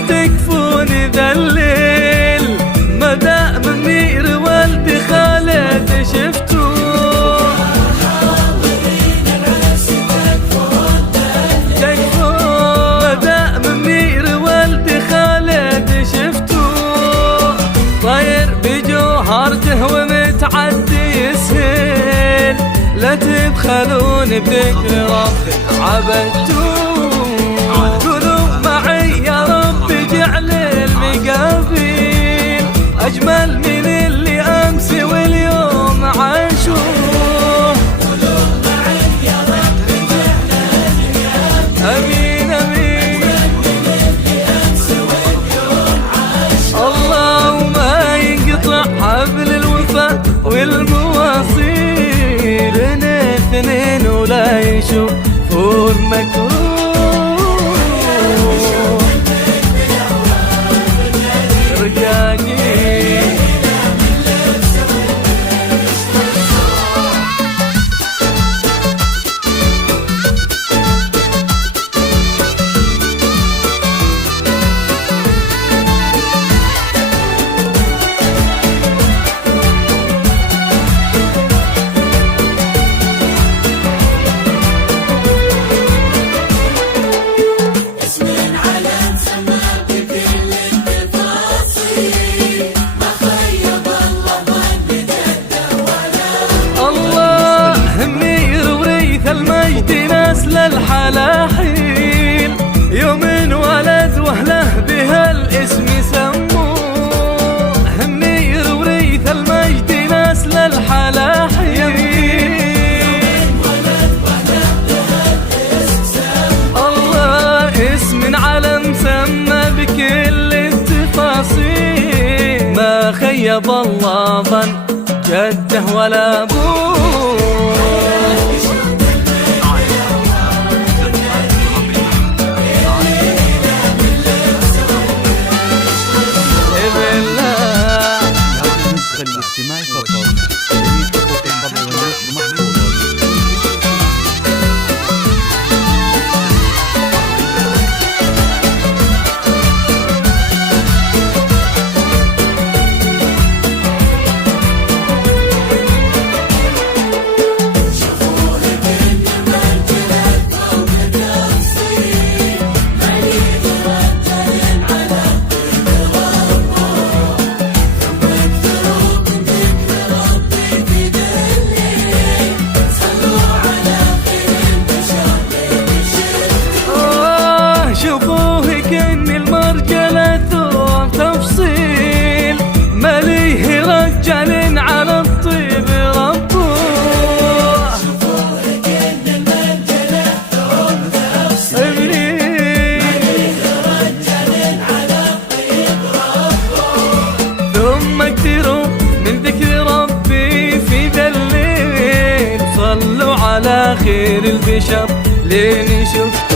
تكفون ذا الليل، مدام منير والد خالد شفتوه، مدام منير والد خالد شفتوه، طاير بجوهرته ومتعدي يسهل، لا تبخلون بذكر رب عبدتوه، قولوا معي يا رب جعل المقابل أجمل من اللي أمس واليوم عاشوه، قولوا معي يا رب جعل المقابل أمين أمين من اللي أمس واليوم عاشوه، اللهم ينقطع حبل الوفا والمواصيل، اثنين ولا يشوفون مكروه، رجاقي المجد نسل الحلاحيل، يوم ولد واهله بها الاسم سموه، منير وريث المجد نسل الحلاحيل، يوم ولد واهله بها الاسم سموه، الله اسم علم سمى بكل التفاصيل، ما خيب الله ظن جده ولا ابوه، الاستماع فقط جميع حقوق الطبع والنشر محفوظة. شوفوه كأن المرجلة ثوب تفصيل، مليه رجال على الطيب ربوه، شوفوه كأن المرجلة ثوب تفصيل، مليه رجال على الطيب ربوه، ثم اكثروا من ذكر ربي في ذا الليل، صلوا على خير البشر لين شفت